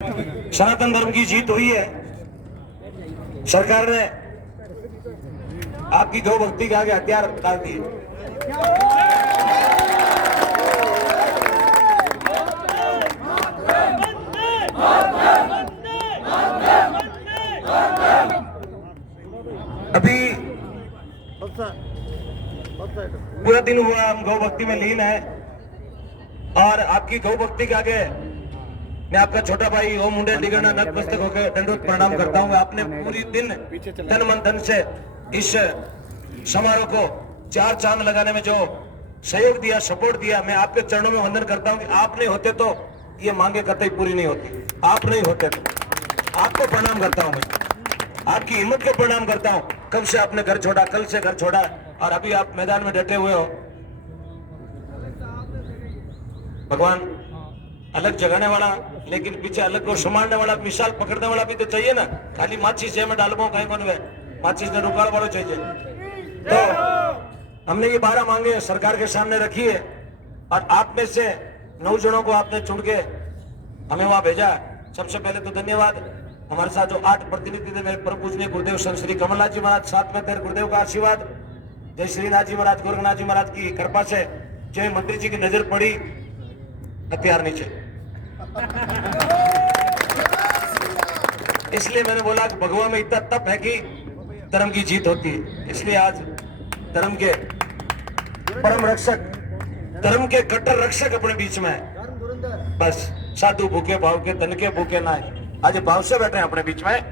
सनातन धर्म की जीत हुई है। सरकार ने आपकी गौ भक्ति के आगे हथियार डाल दिए। अभी पूरा दिन हुआ हम गौ भक्ति में लीन है और आपकी गौ भक्ति के आगे मैं आपका छोटा भाई ओम मुंडे डिगना नतमस्तक होकर दंडवत प्रणाम करता हूं। आपने पूरी दिन तन मन धन से इस समारोह को चार चांद लगाने में जो सहयोग दिया, सपोर्ट दिया, मैं आपके चरणों में वंदन करता हूं कि आप नहीं होते तो ये मांगे कतई पूरी नहीं होती। आप नहीं होते तो आपको प्रणाम करता हूं, मैं आपकी हिम्मत को प्रणाम करता हूं। कब से आपने घर छोड़ा, कल से घर छोड़ा और अभी आप मैदान में डटे हुए हो। भगवान अलग जगाने वाला, लेकिन पीछे अलग को संभालने वाला, मिसाल पकड़ने वाला भी तो चाहिए ना। खाली माचिस है मैं डालबो कहीं बन गए, माचिस ने रुकाड़ वालों चाहिए। तो हमने ये 12 मांगे सरकार के सामने रखी है और आप में से 9 जनों को आपने चुन के हमें वहां भेजा। सबसे पहले तो धन्यवाद। हमारे साथ जो 8 प्रतिनिधि थे, मेरे परम पूजनीय गुरुदेव संत श्री कमलनाथ जी महाराज, साथ में तेरे गुरुदेव का आशीर्वाद, जय श्रीनाथ जी महाराज, गोरखनाथ जी महाराज की कृपा से जय मंत्री जी की नजर पड़ी हथियार नीचे। इसलिए मैंने बोला कि भगवान में इतना तप है कि धर्म की जीत होती है। इसलिए आज धर्म के परम रक्षक, धर्म के कट्टर रक्षक अपने बीच में है। बस साधु भूखे भाव के, धन के भूखे ना है। आज भाव से बैठे हैं अपने बीच में।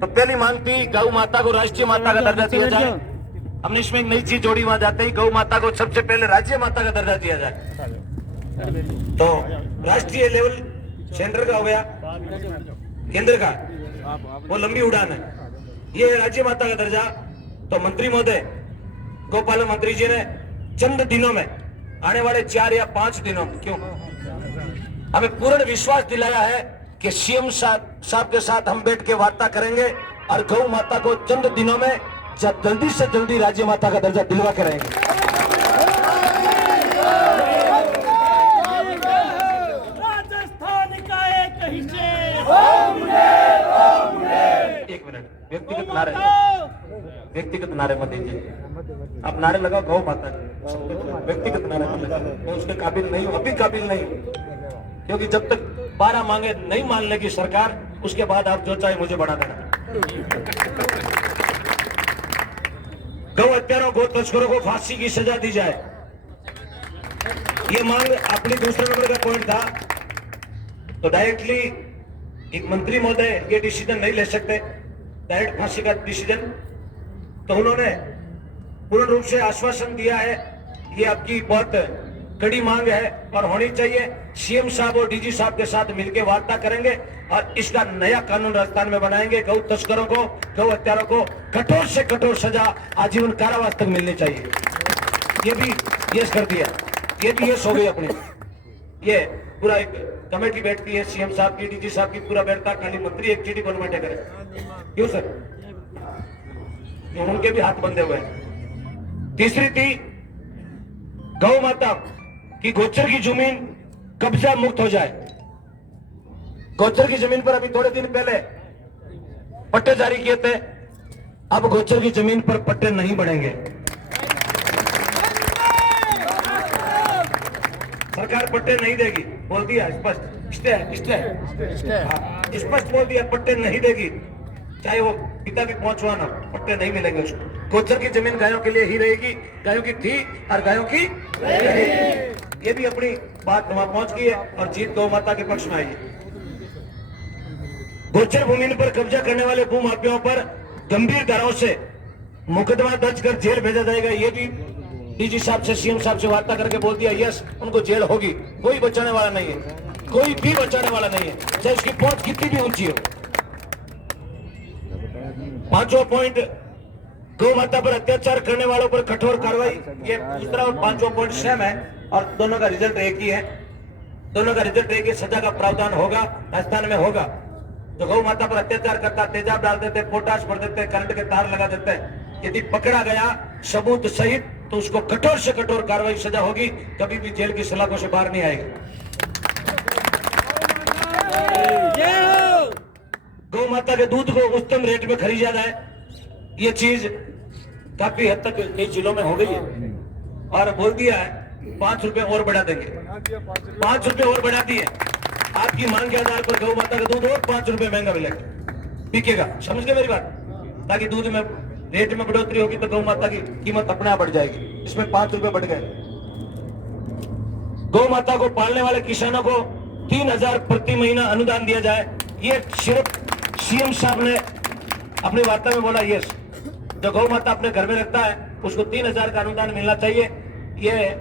तो पहली मांग थी गौ माता को राष्ट्रीय माता का दर्जा दिया जाए। हमने इसमें एक नई चीज जोड़ी, वहां जाते ही गौ माता को सबसे पहले राज्य माता का दर्जा दिया जाए। तो राष्ट्रीय लेवल सेंटर का हो गया, केंद्र का वो लंबी उड़ान है, ये राज्य माता का दर्जा। तो मंत्री महोदय गोपाल मंत्री जी ने चंद दिनों में, आने वाले 4 या 5 दिनों में, क्यों हमें पूर्ण विश्वास दिलाया है कि सीएम साहब के साथ हम बैठ के वार्ता करेंगे और गौ माता को चंद दिनों में जल्दी से जल्दी राज्य माता का दर्जा दिलवा के रहेंगे। एक मिनट, व्यक्तिगत नारे मत दीजिए। आप नारे लगाओ गौ माता, व्यक्तिगत नारे मत लगाओ। मैं उसके काबिल नहीं हूं, अभी काबिल नहीं हूं, क्योंकि जब तक 12 मांगे नहीं मान लेगी सरकार, उसके बाद आप जो चाहे मुझे बढ़ा देना। गौ हत्यारों को, तस्करों को फांसी की सजा दी जाए, ये मांग अपनी दूसरे नंबर का पॉइंट था। तो डायरेक्टली एक मंत्री महोदय ये डिसीजन नहीं ले सकते, डायरेक्ट फांसी का डिसीजन। तो उन्होंने पूर्ण रूप से आश्वासन दिया है, ये आपकी बहुत कड़ी मांग है और होनी चाहिए। सीएम साहब और डीजी साहब के साथ मिलकर वार्ता करेंगे और इसका नया कानून राजस्थान में बनाएंगे। गौ तस्करों को, गौ हत्यारों को कठोर से कठोर सजा, आजीवन कारावास तक मिलनी चाहिए। ये भी यस कर दिया, ये भी यस हो गई अपनी। ये पूरा एक कमेटी बैठती है, सीएम साहब की, डीजी साहब की, पूरा बैठता, खाली मंत्री एक चिट्ठी बनवाटे करे। क्यों सर? उनके भी हाथ बंधे हुए हैं। तीसरी थी गौ माता की गोचर की जमीन कब्जा मुक्त हो जाए। गोचर की जमीन पर अभी थोड़े दिन पहले पट्टे जारी किए थे, अब गोचर की जमीन पर पट्टे नहीं बढ़ेंगे। सरकार पट्टे नहीं देगी, बोल दिया स्पष्ट, स्पष्ट बोल दिया, पट्टे नहीं देगी। चाहे वो पिता भी पहुंचवाना, पट्टे नहीं मिलेंगे उसको। गोचर की जमीन गायों के लिए ही रहेगी, गायों की थी और गायों की रहेगी। ये भी अपनी बात वहां पहुंच गई है और जीत गौ माता के पक्ष में आई है। गोचर भूमि पर कब्जा करने वाले भूमाफियाओं पर गंभीर धाराओं से मुकदमा दर्ज कर जेल भेजा जाएगा। ये भी डीजी साहब से, सीएम साहब से वार्ता करके बोल दिया, यस उनको जेल होगी। कोई बचाने वाला नहीं है, कोई भी बचाने वाला नहीं है, चाहे उसकी पहुंच कितनी भी ऊंची हो। 5वां पॉइंट, गौ माता पर अत्याचार करने वालों पर कठोर कार्रवाई। ये दूसरा और 5वां पॉइंट सेम है और दोनों का रिजल्ट एक ही है। दोनों का रिजल्ट एक ही, सजा का प्रावधान होगा, राजस्थान में होगा। जो गौ माता पर अत्याचार करता, तेजाब डाल देते, पोटाश भर देते, करंट के तार लगा देते, यदि पकड़ा गया सबूत सहित तो उसको कठोर से कठोर कार्रवाई सजा होगी, कभी भी जेल की सलाखों से बाहर नहीं आएगा। गौ माता के दूध को उच्चतम रेट में खरीदा जाए, ये चीज काफी हद तक कई जिलों में हो गई है और बोल दिया है 5 रुपए और बढ़ा देंगे, 5 रुपए और बढ़ा दिए। आपकी मांग के आधार पर गौ माता का दूध और 5 रुपए महंगा मिलेगा, बिकेगा। समझ गए मेरी बात? ताकि दूध में रेट में बढ़ोतरी होगी तो गौ माता की कीमत अपने आप बढ़ जाएगी। इसमें 5 रुपए बढ़ गए। गौ माता को पालने वाले किसानों को 3,000 प्रति महीना अनुदान दिया जाए। ये सिर्फ सीएम साहब ने अपनी वार्ता में बोला। यस, जो गौ माता अपने घर में रखता है उसको 3,000 का अनुदान मिलना चाहिए। ये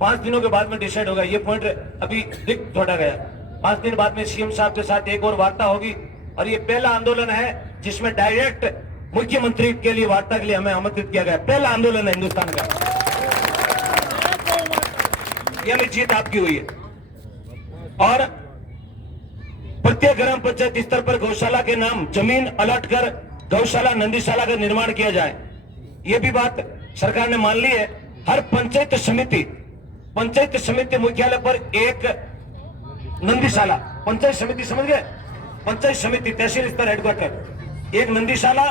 5 दिनों के बाद में डिसाइड होगा। ये पॉइंट अभी दिख छोड़ा गया। 5 दिन बाद में सीएम साहब के साथ एक और वार्ता होगी और ये पहला आंदोलन है जिसमें डायरेक्ट मुख्यमंत्री के लिए वार्ता के लिए हमें आमंत्रित किया गया। पहला आंदोलन है हिंदुस्तान का। यह जीत आपकी हुई है। और प्रत्येक ग्राम पंचायत स्तर पर गौशाला के नाम जमीन अलॉट कर गौशाला नंदीशाला का निर्माण किया जाए। यह भी बात सरकार ने मान ली है। हर पंचायत समिति मुख्यालय पर एक नंदीशाला, पंचायत समिति समझ गए, पंचायत समिति तहसील स्तर हेडक्वार्टर एक नंदीशाला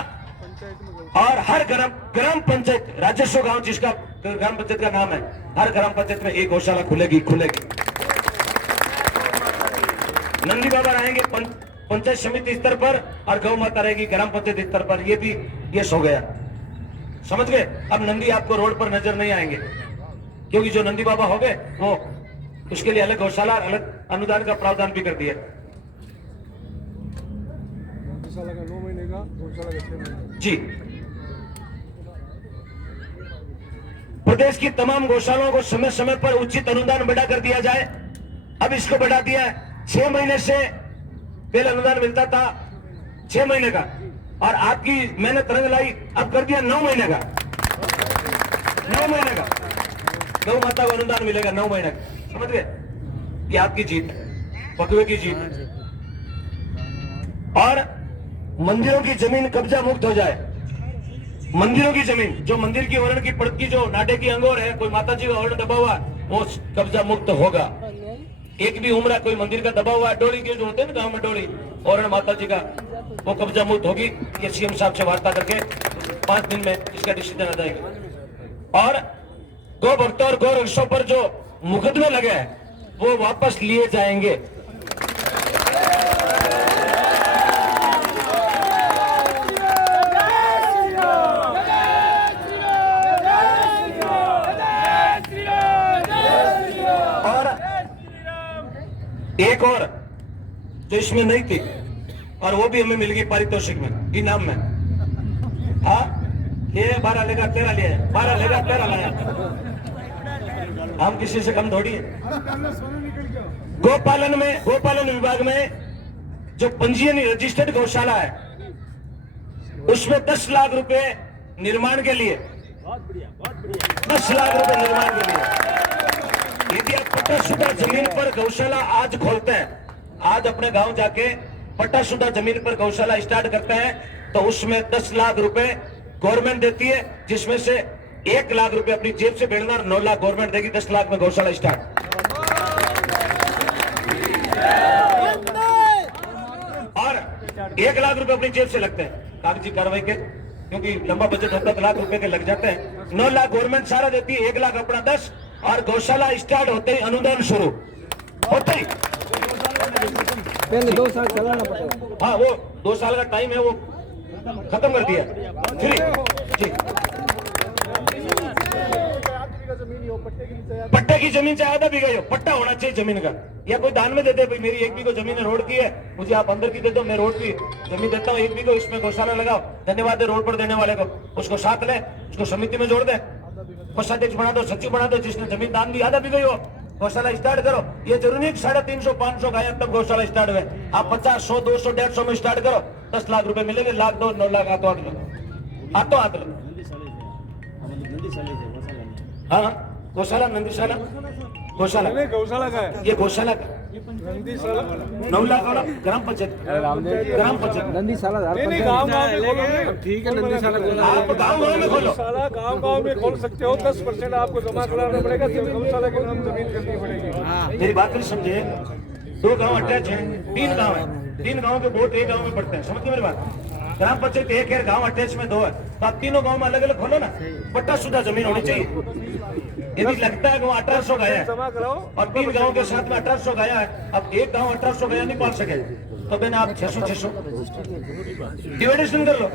और हर ग्राम पंचायत राजस्व गांव जिसका ग्राम पंचायत का नाम है, हर ग्राम पंचायत में एक गौशाला खुलेगी। नंदी बाबा रहेंगे पंचायत समिति स्तर पर और गौ माता रहेगी ग्राम पंचायत स्तर पर। ये भी यस हो गया। समझ गए? अब नंदी आपको रोड पर नजर नहीं आएंगे क्योंकि जो नंदी बाबा हो गए वो उसके लिए अलग गौशाला अलग अनुदान का प्रावधान भी कर दिया। गौशाला का 9 महीने का, गौशाला का 6 महीने जी। प्रदेश की तमाम गौशालाओं को समय समय पर उचित अनुदान बढ़ा कर दिया जाए। अब इसको बढ़ा दिया है। 6 महीने से पहले अनुदान मिलता था 6 महीने का और आपकी मेहनत रंग लाई, अब कर दिया 9 महीने का। 9 महीने का गौ माता को अनुदान मिलेगा 9 महीने का। समझ गए? ये आपकी जीत है, पकवे की जीत है। और मंदिरों की जमीन कब्जा मुक्त हो जाए। मंदिरों की जमीन, जो मंदिर की वर्ण की पड़त की जो नाटे की अंगोर है, कोई माता जी का वर्ण दबा हुआ वो कब्जा मुक्त होगा। एक भी उम्र कोई मंदिर का दबा हुआ डोली के जो होते हैं ना गांव में डोली और माता जी का, वो कब्जा मुक्त होगी। ये सीएम साहब से वार्ता करके 5 दिन में इसका डिसीजन आ जाएगा। और गौ भक्तों और गौ रक्षकों पर जो मुकदमे लगे हैं वो वापस लिए जाएंगे। एक और जो इसमें नहीं थी और वो भी हमें मिल गई पारितोषिक में, इनाम में। हाँ, ये 12 लेगा 13 लिया, 12 लेगा 13 लाया। हम किसी से कम थोड़ी है। गोपालन विभाग में जो पंजीयन रजिस्टर्ड गौशाला है उसमें 10 लाख रुपए निर्माण के लिए, 10 लाख रुपए निर्माण के लिए। यदि आप पट्टाशुदा जमीन पर गौशाला आज खोलते हैं, आज अपने गांव जाके पट्टाशुदा जमीन पर गौशाला स्टार्ट करते हैं तो उसमें 10 लाख रुपए गवर्नमेंट देती है, जिसमें से 1 लाख रुपए अपनी जेब से भेजना और 9 लाख गवर्नमेंट देगी। 10 लाख में गौशाला स्टार्ट। और 1 लाख रुपए अपनी जेब से लगते हैं कागजी कार्रवाई के, क्योंकि लंबा बजट होता है, लाख रुपए के लग जाते हैं। 9 लाख गवर्नमेंट सारा देती है, 1 लाख अपना 10, और गौशाला स्टार्ट होते ही अनुदान शुरू होते ही पहले 2 साल चलाना पड़ेगा। हाँ, वो 2 साल का टाइम है, वो खत्म कर दिया फ्री जी। पट्टे की जमीन चाहे आधा बीघा हो, पट्टा होना चाहिए जमीन का। या कोई दान में दे दे, भाई मेरी 1 बीघा जमीन रोड की है, मुझे आप अंदर की दे दो, मैं रोड की जमीन देता हूँ 1 बीघा, इसमें गौशाला लगाओ। धन्यवाद है रोड पर देने वाले को, उसको साथ ले, उसको समिति में जोड़ दे, कोषाध्यक्ष बना दो, सचिव बना दो, जिसने जमीन दान दी आधा भी गई हो, गौशाला स्टार्ट करो। ये जरूरी नहीं 350 500 गाय तब गौशाला स्टार्ट हुए। आप 50 100 200 150 में स्टार्ट करो, 10 लाख रुपए मिलेंगे। लाख दो 9 लाख हाथों हाथ लो। हाँ, गौशाला नंदीशाला गौशाला का है ये गौशाला का नंदीशाला 9 लाख वाला ग्राम पंचायत नंदीशाला गाँव ठीक है। नंदीशाला आप गाँव में खोलो, गाँव में खोल सकते हो। 10% आपको जमा कराना पड़ेगा, गौशाला के नाम जमीन करनी पड़ेगी। मेरी बात नहीं समझे। 2 गांव अटैच है, 3 गांव है, 3 गांव के वोट एक गांव में पड़ते हैं, समझ गए मेरी बात। ग्राम पंचायत एक है, गांव अटैच में 2 है, तो आप तीनों गांव में अलग अलग खोलो ना, पट्टा शुदा जमीन होनी चाहिए। यदि लगता है कि वो 1800 गाय है जमा कराओ और 3 गांव के साथ में 1800 गाया है, अब एक गांव 1800 गाया नहीं पाल सके, तो मैंने आप 600 डिवाइडेशन कर लो,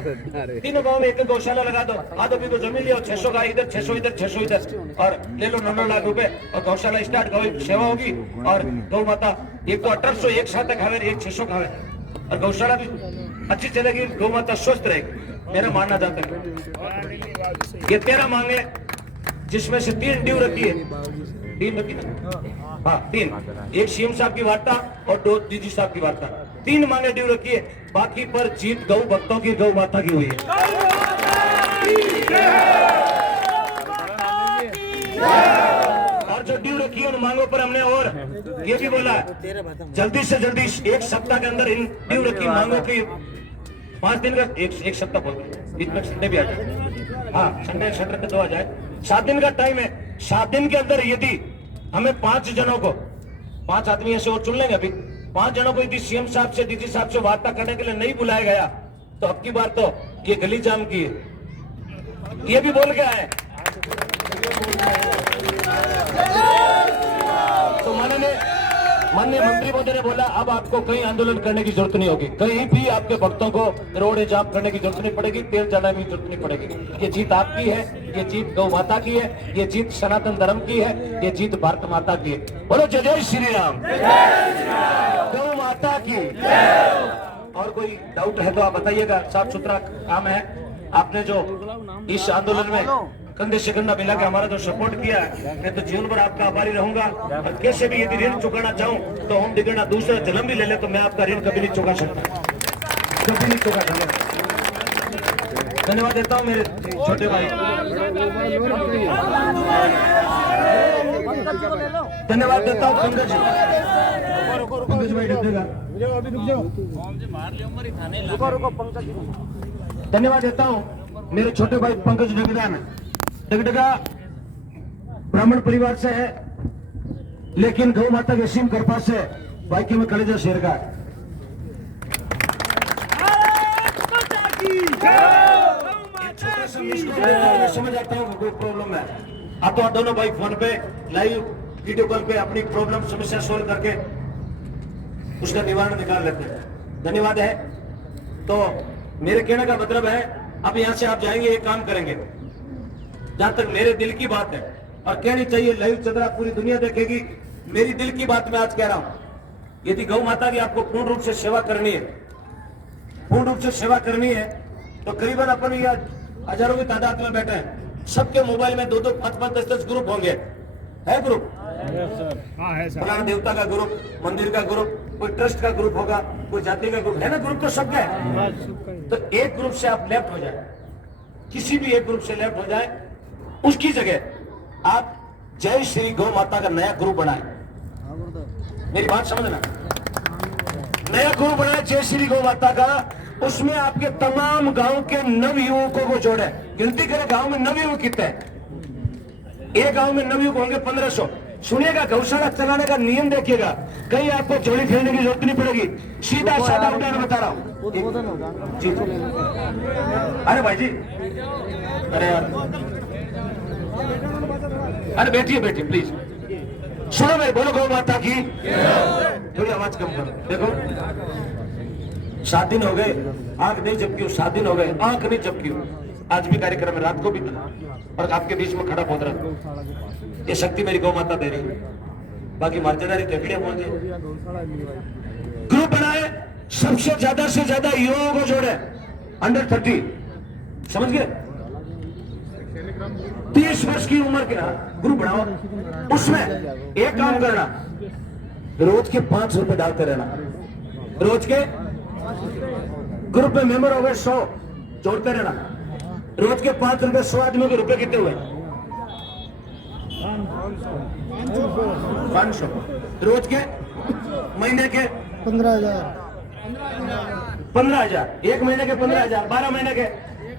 तीनों गांव में एक गौशाला लगा दो, आधो भी तो जमीन लियो, 600 गाय इधर, 600 इधर, 600 इधर, और ले लो 9 लाख रुपए और गौशाला स्टार्ट, गौ सेवा होगी और गौ माता एक तो 1800 एक साथ खावे, एक 600 खावे और गौशाला भी अच्छी चलेगी, गौ माता स्वस्थ रहेगी। मेरा मानना जाता है ये 13 मांगे जिसमें से 3 ड्यू रखी है, 3 रखी ना, हाँ 3, एक सीएम साहब की वार्ता और 2 डीजी साहब की वार्ता, 3 मांगे ड्यू रखी है, बाकी पर जीत गौ भक्तों की, गौ माता की हुई है। और जो ड्यू रखी है उन मांगों पर हमने और ये भी बोला जल्दी से जल्दी 1 सप्ताह के अंदर इन ड्यू रखी मांगों की 5 दिन का एक सप्ताह बोल इसमें संडे भी आ जाए, हाँ संडे सैटरडे 2 आ जाए, 7 दिन का टाइम है। 7 दिन के अंदर यदि हमें 5 जनों को, 5 आदमी ऐसे और चुन लेंगे अभी, 5 जनों को यदि सीएम साहब से, डीजी साहब से वार्ता करने के लिए नहीं बुलाया गया तो अब की बार तो ये गली जाम की है, ये भी बोल गया है। तो माननीय मंत्री महोदय ने बोला अब आपको कहीं आंदोलन करने की जरूरत नहीं होगी, कहीं भी आपके भक्तों को रोड जाम करने की जरूरत नहीं पड़ेगी, तेल चढ़ाने की जरूरत नहीं पड़ेगी। ये जीत आपकी है, ये जीत गौ माता की है, ये जीत सनातन धर्म की है, ये जीत भारत माता की है। बोलो जय जय श्री राम, गौ माता की। और कोई डाउट है तो आप बताइएगा, साफ सुथरा काम है। आपने जो इस आंदोलन में कंधे से कंधा मिला के हमारा जो सपोर्ट किया, मैं तो जीवन भर आपका आभारी रहूंगा। और कैसे भी यदि ऋण चुकाना चाहूं तो हम दिगना दूसरा जन्म भी ले ले तो मैं आपका ऋण कभी नहीं चुका सकता, कभी नहीं चुका सकता। धन्यवाद देता हूं मेरे छोटे भाई, धन्यवाद देता हूं पंकज भाई, धन्यवाद देता हूं मेरे छोटे भाई पंकज डगडा ने। डगडगा ब्राह्मण परिवार से है लेकिन गौ माता के असीम कृपा से बाइकी में कलेजा शेर का है। समझ आता हूँ कोई प्रॉब्लम है, आप तो दोनों भाई फोन पे लाइव वीडियो कॉल पे अपनी प्रॉब्लम समस्या सोल्व करके उसका निवारण निकाल लेते हैं, धन्यवाद है। तो मेरे कहने का मतलब है अब यहाँ से आप जाएंगे, एक काम करेंगे, जहां तक मेरे दिल की बात है और कहनी चाहिए, लाइव चल रहा, पूरी दुनिया देखेगी, मेरी दिल की बात मैं आज कह रहा हूं। यदि गौ माता की आपको पूर्ण रूप से सेवा करनी है, पूर्ण रूप से सेवा करनी है, तो करीबन अपन ये हजारों की तादाद में बैठे हैं, सबके मोबाइल में 2-2, 5-5, 10-10 ग्रुप होंगे, है ग्रुप, फलाना देवता का ग्रुप, मंदिर का ग्रुप, कोई ट्रस्ट का ग्रुप होगा, कोई जाति का ग्रुप है ना, ग्रुप तो सबका है। तो एक ग्रुप से आप लेफ्ट हो जाए, किसी भी एक ग्रुप से लेफ्ट हो जाए, उसकी जगह आप जय श्री गौ माता का नया ग्रुप बनाए। मेरी बात समझना, नया ग्रुप बनाए जय श्री गौ माता का, उसमें आपके तमाम गांव के नव युवकों को जोड़े। गिनती करें गांव में नव युवक कितने हैं, एक गांव में नव युवक होंगे 1500। सुनिएगा, गौशाला चलाने का नियम देखिएगा, कहीं आपको जोड़ी खेलने की जरूरत नहीं पड़ेगी, सीधा साधा उदाहरण बता रहा हूँ जी। अरे भाई जी, अरे यार, अरे बैठिए बैठिए प्लीज, सुनो मेरे, बोलो गौ माता की, थोड़ी आवाज कम करो। देखो 7 दिन हो गए, आंख नहीं झपकी, 7 दिन हो गए आंख नहीं झपकी। आज भी कार्यक्रम में रात को भी और आपके बीच में खड़ा पहुंच रहा, ये शक्ति मेरी गौ माता दे रही। बाकी मार्जदारी तकड़ियां पहुंचे, ग्रुप बनाए, सबसे ज्यादा से ज्यादा युवाओं को जोड़े, अंडर 30, समझ गए, 30 वर्ष की उम्र के ग्रुप बनाओ। उसमें एक काम करना, रोज के 5 रुपए डालते रहना, रोज के ग्रुप में मेंबर हो गए 100, जोड़ते रहना, रोज के 5 रुपए, 100 आदमियों के रुपए कितने हुए, 500, रोज के, महीने के 15,000, एक महीने के 15,000, 12 महीने के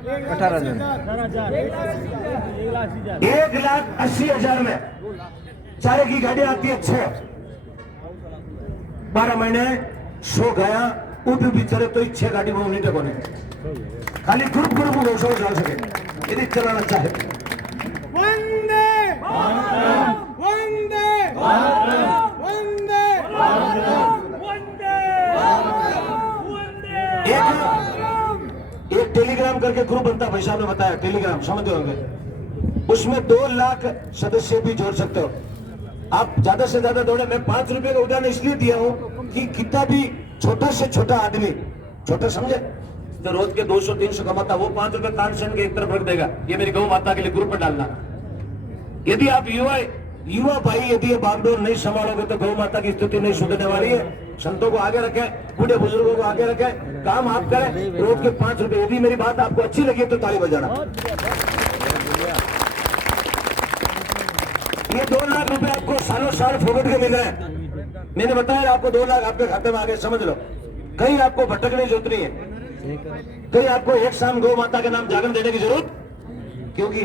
1,80,000 में चारे की गाड़ी आती है 6, 12 महीने 100 गया उभी बिचारे तो 6 गाड़ी में नहीं टेकोने खाली ग्रुप गौशाला चला सके यदि चलाना चाहे वंदे वंदे वंदे एक टेलीग्राम करके ग्रुप बनता भाई साहब ने बताया टेलीग्राम समझते होंगे उसमें 2 लाख सदस्य भी जोड़ सकते हो आप ज्यादा से ज्यादा दौड़े मैं 5 रुपए का उदाहरण इसलिए दिया हूं कि कितना भी छोटा से छोटा आदमी छोटा समझे तो रोज के 200-300 कमाता वो 5 रुपए कान सन के एक तरफ रख देगा ये मेरी गौ माता के लिए ग्रुप में डालना यदि आप युवा भाई यदि ये बागडोर नहीं संभालोगे तो गौ माता की स्थिति नहीं सुधरने वाली है संतों को आगे रखें बूढ़े बुजुर्गों को आगे रखें काम आप करें रोज के 5 रुपए यदि मेरी बात आपको अच्छी लगी तो ताली बजाना ये 2 लाख रुपए आपको सालों साल फोकट के मिल रहे हैं मैंने बताया आपको 2 लाख आपके खाते में आ गए समझ लो कहीं आपको भटकने की जरूरत नहीं है कहीं आपको एक शाम गौ माता के नाम जागरण देने की जरूरत क्योंकि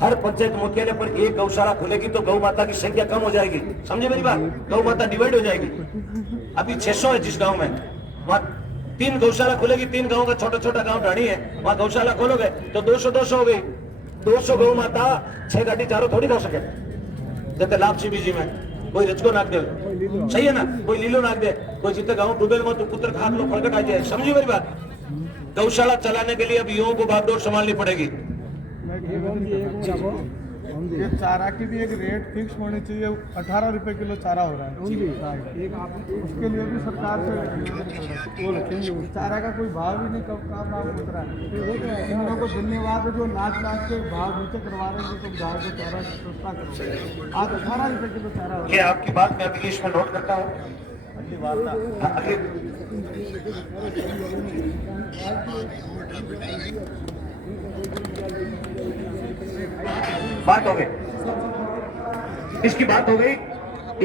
हर पंचायत मुख्यालय पर एक गौशाला खुलेगी तो गौ माता की संख्या कम हो जाएगी समझे मेरी बात गौ माता डिवाइड हो जाएगी अभी 600 है जिस गांव में वहां 3 गौशाला खुलेगी 3 गांव का छोटा छोटा गांव ढाणी है वहां गौशाला खोलोगे तो 200 हो गई 200 गौ माता 6 गाड़ी चारों थोड़ी खा सके जैसे लापसी बीजी में कोई रचको नाक दे सही है ना कोई लीलो नाक दे कोई जितने गाँव डूबेल में तो पुत्र खाक लो फड़कट आ जाए समझी मेरी बात गौशाला चलाने के लिए अब युवाओं को बागडोर संभालनी पड़ेगी ये चारा की भी एक रेट फिक्स होनी चाहिए 18 रुपए किलो चारा हो रहा है उसके लिए भी सरकार से वो रखेंगे चारा का कोई भाव ही नहीं कब काम नाम उठ रहा है इन लोगों को धन्यवाद जो नाच के भाव नीचे करवा रहे हैं तो गाय को चारा सस्ता करो आज 18 रुपए किलो चारा हो रहा है ये आपकी बात मैं अभी इसमें नोट करता हूँ बात हो गई इसकी बात हो गई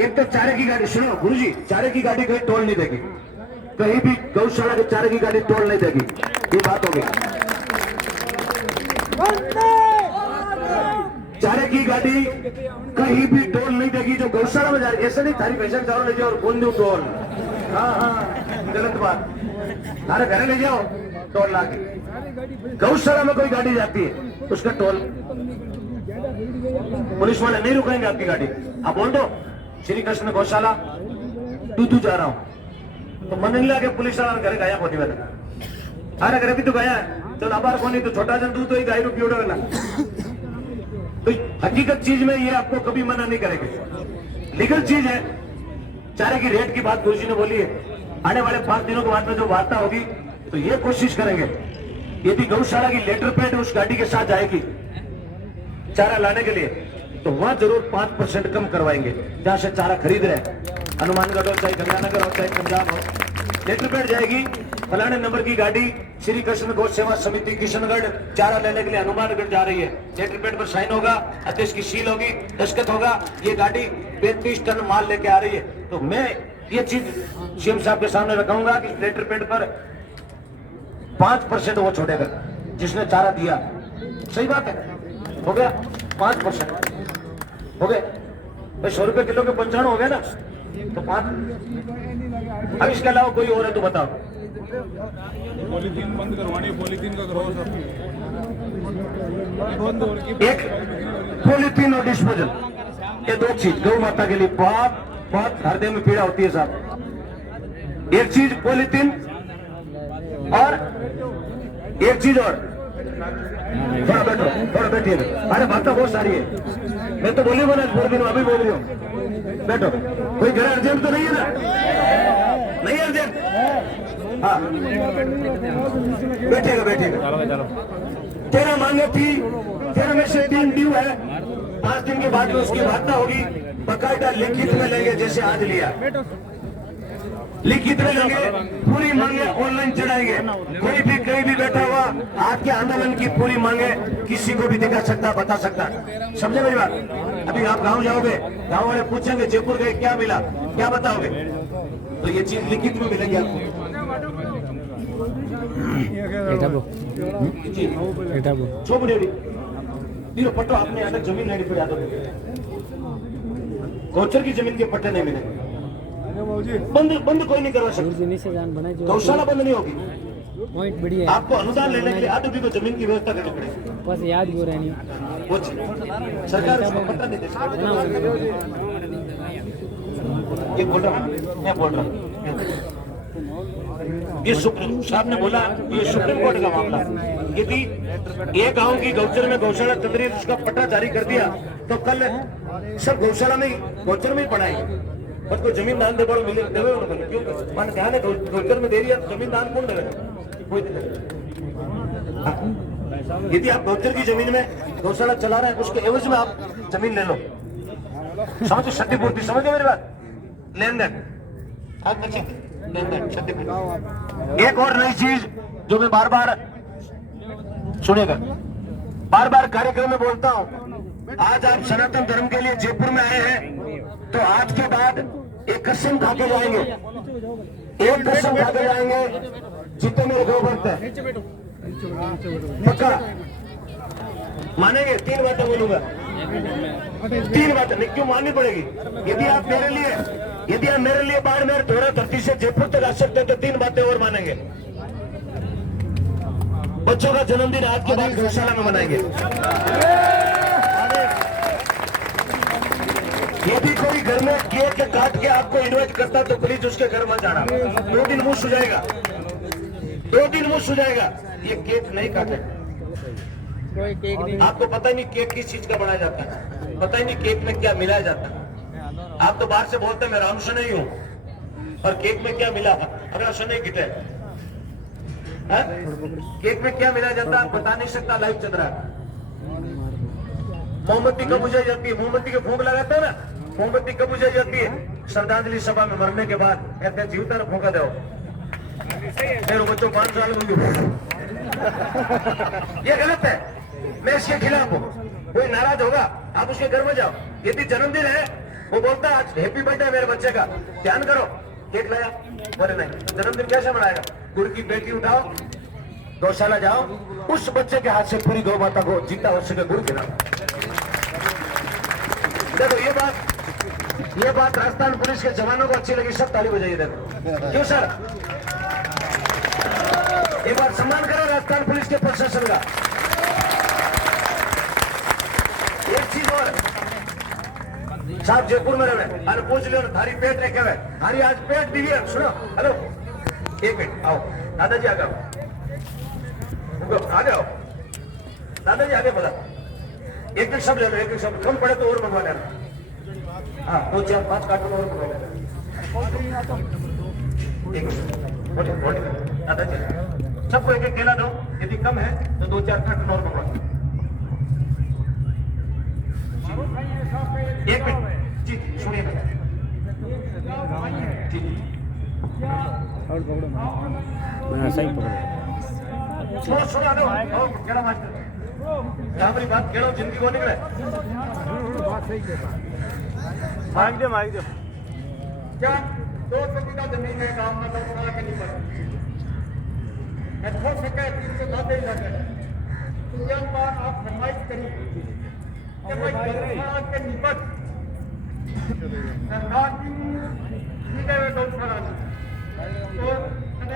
एक तो चारे की गाड़ी सुनो गुरुजी चारे की गाड़ी कहीं टोल नहीं देगी कहीं भी गौशाला के चारे की गाड़ी टोल नहीं देगी ये बात हो गई चारे की गाड़ी कहीं भी टोल नहीं देगी जो गौशाला में जा रही ऐसे नहीं थारी पैसा चारों ले जाओ और बोल दो टोल हाँ गलत बात थारे घरे ले जाओ टोल ला के गौशाला में कोई गाड़ी जाती है उसका टोल पुलिस वाले नहीं रुकेंगे आपकी गाड़ी आप बोल दो श्री कृष्ण गौशाला तू जा रहा हूं तो मनला के पुलिस वाला घर गया होती मैंने अरे घर भी तो गया है चल अबार को नहीं तो छोटा जन तू तो ही गाय रूपी उड़ेगा तो हकीकत चीज में ये आपको कभी मना नहीं करेंगे लीगल चीज है चारे की रेट की बात गुरुजी ने बोली है आने वाले 5 दिनों के बाद में जो वार्ता होगी तो ये कोशिश करेंगे यदि गौशाला की लेटर पैड उस गाड़ी के साथ जाएगी चारा लाने के लिए तो वहां जरूर 5% कम करवाएंगे जहां से चारा खरीद रहे हनुमानगढ़ हो चाहे गंगानगर हो चाहे पंजाब हो लेटर पैड जाएगी फलाने नंबर की गाड़ी श्री कृष्ण गौ सेवा समिति किशनगढ़ चारा लेने के लिए हनुमानगढ़ जा रही है लेटर पैड पर साइन होगा अध्यक्ष की सील होगी दस्तखत होगा ये गाड़ी 35 टन माल लेके आ रही है तो मैं ये चीज सीएम साहब के सामने रखूंगा कि लेटर पैड पर 5% वो छोड़ेगा जिसने चारा दिया सही बात है हो गया 5% हो गए भाई 100 रुपए किलो के 95 हो गए ना तो 5 अब इसके अलावा कोई और है तो बताओ पॉलीथीन बंद करवानी पॉलीथीन का करो सब एक पॉलीथीन और डिस्पोजल ये 2 चीज गौ माता के लिए बहुत हृदय में पीड़ा होती है साहब एक चीज पॉलीथीन और एक चीज और थोड़ा बैठो थोड़ा बैठिए अरे बात तो बहुत सारी है मैं तो बोली बोला बोल रही हूँ अभी बोल रही हूँ बैठो कोई घर अर्जेंट तो नहीं है ना नहीं अर्जेंट हाँ बैठेगा 13 मांगे थी 13 में से 3 ड्यू है 5 दिन के बाद में उसकी वार्ता होगी बकायदा लिखित में लेंगे जैसे आज लिया लिखित में लेंगे पूरी मांगे ऑनलाइन चढ़ाएंगे कोई भी कहीं भी बैठा हुआ आपके आंदोलन की पूरी मांगे किसी को भी दिखा सकता बता सकता समझे मेरी बात अभी आप गांव जाओगे गांव वाले पूछेंगे जयपुर गए क्या मिला क्या बताओगे तो ये चीज लिखित में मिलेगी आपको पट्टो आपने अलग जमीन लेनी पड़ी गोचर की जमीन के पट्टे नहीं मिलेंगे बंद बंद कोई नहीं करवा सकता। से जान बनाई जो गौशाला बंद नहीं होगी। पॉइंट बढ़िया है। आपको अनुदान लेने के लिए आधे भी को जमीन की व्यवस्था करनी पड़ेगी। बस याद हो रहा नहीं वो सरकार इसको पता नहीं देती। ये बोल रहा हूँ, मैं बोल रहा हूँ। ये सुप्रीम साहब ने बोला ये सुप्रीम कोर्ट का मामला। यदि एक गांव की गौचर में गौशाला चल रही है, उसका पट्टा जारी कर दिया तो कल सब गौशाला में गौचर में ही पढ़ाएंगे। बस को जमीन दान दे बड़ो मिले देवे उन्होंने क्यों मान ध्यान है गौचर में दे रही है जमीन दान कौन देगा? कोई नहीं। यदि आप गौचर की जमीन में गौशाला चला रहे हैं उसके एवज में आप जमीन ले लो। समझो क्षतिपूर्ति, समझो मेरी बात। लेन देन लेन देन क्षतिपूर्ति। एक और नई चीज जो मैं बार बार सुनेगा, बार बार कार्यक्रम में बोलता हूं, आज आप सनातन धर्म के लिए जयपुर में आए हैं तो आज के बाद एक कसम खा के जाएंगे, एक कसम खा के जाएंगे जितने मेरे गौ भक्त है पक्का मानेंगे। 3 बातें बोलूंगा, 3 बातें नहीं क्यों माननी पड़ेगी। यदि आप मेरे लिए बाड़मेर धोरा धरती से जयपुर तक आ सकते हैं तो 3 बातें और मानेंगे। बच्चों का जन्मदिन आज के बाद गौशाला में मनाएंगे। यदि कोई घर में केक काट के आपको इन्वाइट करता तो प्लीज उसके घर मत जाना। 2 दिन मुंह सुझाएगा, 2 दिन मुंह सुझाएगा। ये केक नहीं काटे। आपको पता ही नहीं केक किस चीज का बनाया जाता है, पता ही नहीं केक में क्या मिलाया जाता है। आप तो बाहर से बोलते हैं मैं राम शनई हूं और केक में क्या मिला? अगर शनई गिटे केक में क्या मिलाया जाता है बता नहीं सकता। लाइव चल रहा है। मोमबत्ती कब बुझाई जाती है? मोमबत्ती के फूंक लगाते हैं ना, मोमबत्ती कब बुझाई जाती है? श्रद्धांजलि सभा में मरने के बाद कहते हैं जीवता ने फूंका दो मेरे बच्चों 5 साल में। ये गलत है, मैं इसके खिलाफ हूँ। कोई नाराज होगा आप उसके घर में जाओ। यदि जन्मदिन है वो बोलता है आज हैप्पी बर्थडे मेरे बच्चे का, ध्यान करो केक लाया, बोले नहीं जन्मदिन कैसे मनाएगा? गुड़ की पेटी उठाओ, गौशाला जाओ, उस बच्चे के हाथ से पूरी गौ माता को जितना हो सके गुड़ खिलाओ। देखो ये बात राजस्थान पुलिस के जवानों को अच्छी लगी, सब ताली बजाइए। देखो क्यों सर, एक बार सम्मान करो राजस्थान पुलिस के प्रशासन का। एक चीज और साहब जयपुर में रहे अरे पूछ लो थारी पेट रखे हुए, थारी आज पेट दी है। सुनो हेलो 1 मिनट आओ दादाजी आगे आओ, आगे आओ दादाजी आगे बोला। एक सब ले लो, एक सब कम पड़े तो और मंगवा लेना। हाँ 2 4 5 कार्टून और मंगवा लेना। दादाजी सबको एक केला दो, यदि कम है तो 2 4 कार्टून और मंगवा। 1 मिनट जी सुनिए जी सही पकड़ो। सुना दो केड़ा मास्टर हमारी बात केड़ो जिंदगी को निकले मांग दो क्या 2 कट्ठा जमीन है गांव में लोग के नहीं पड़े मैं थोड़ सके 3 से 7 ही लगे तुम बार आप फरमाइश करी कि भाई गौशाला के निपट सरकार की सीधे में गौशाला तो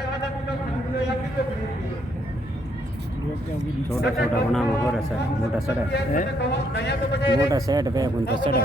आधा किलो खरीदो या किलो खरीदो छोटा छोटा बना हो रहा सर, मोटा सड़ा मोटा सेट पे कौन तो सड़ा